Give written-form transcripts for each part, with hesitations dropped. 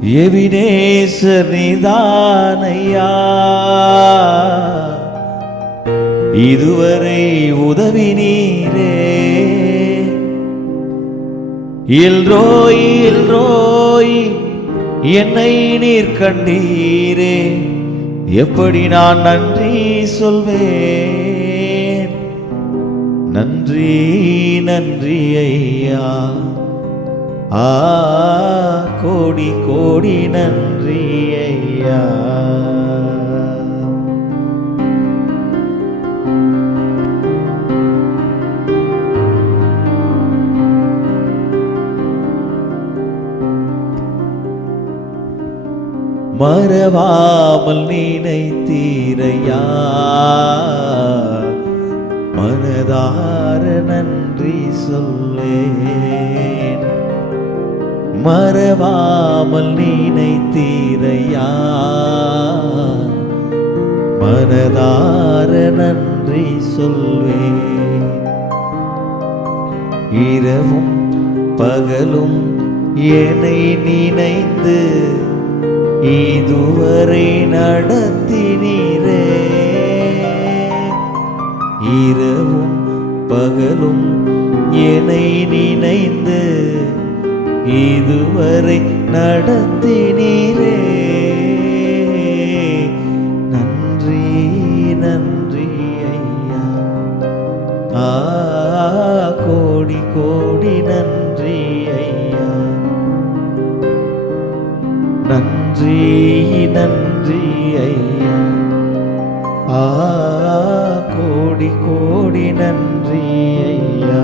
Ebenezer நீதானையா, இதுவரை உதவி நீரே. எல்ரோய் எல்ரோய் என்னை நீர் கண்டீரே, எப்படி நான் நன்றி சொல்வேன். நன்றி நன்றி ஐயா, கோடி கோடி நன்றி ஐயா. மறவாமல் நினைத்தீரையா, மனதார நன்றி சொல்லேன். மறவாமல் நினைத்தீரையா, மனதார நன்றி சொல்வேன். இரவும் பகலும் என்னை நினைந்து இதுவரை நடத்தினீரே. இரவும் பகலும் என்னை நினைந்து இதுவரை நடத்தினீரே. நன்றி நன்றி ஐயா, கோடி கோடி நன்றி ஐயா. நன்றி நன்றி ஐயா, கோடி கோடி நன்றி ஐயா.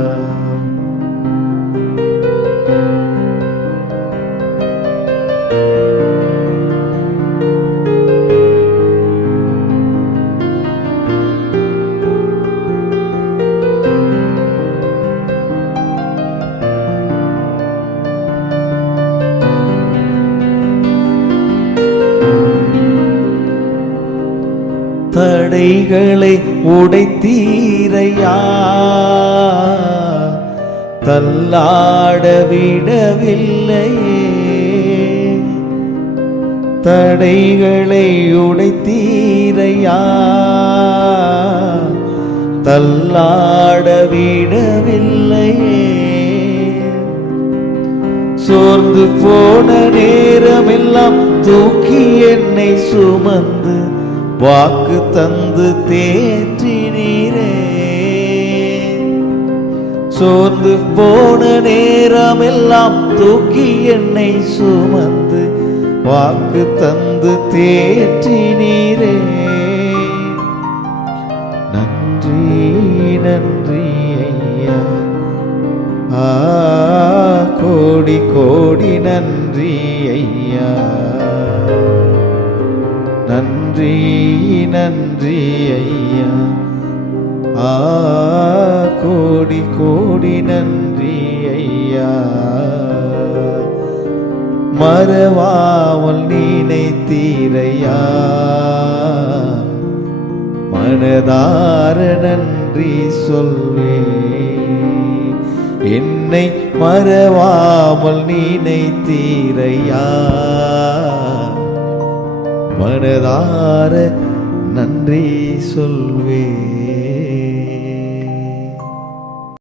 தடைகளை உடைத்தீரையா, தள்ளாட விடவில்லையே. தடைகளை உடைத்தீரையா, தள்ளாட விடவில்லையே. சோர்ந்து போன நேரமெல்லாம் தூக்கி என்னை சுமந்து வாக்கு தந்து தேற்றினீரே. சோர்ந்து போன நேரமெல்லாம் தூக்கி என்னை சுமந்து வாக்கு தந்து தேற்றினீரே. நன்றி நன்றி ஐயா, கோடி கோடி நன்றி ஐயா. நன்றி நன்றி ஐயா, கோடி கோடி நன்றி ஐயா. மறவாமல் நினைத்தீரையா, மனதார நன்றி சொல்வேன். என்னை மறவாமல் நினைத்தீரையா, மனதார நன்றி சொல்வே.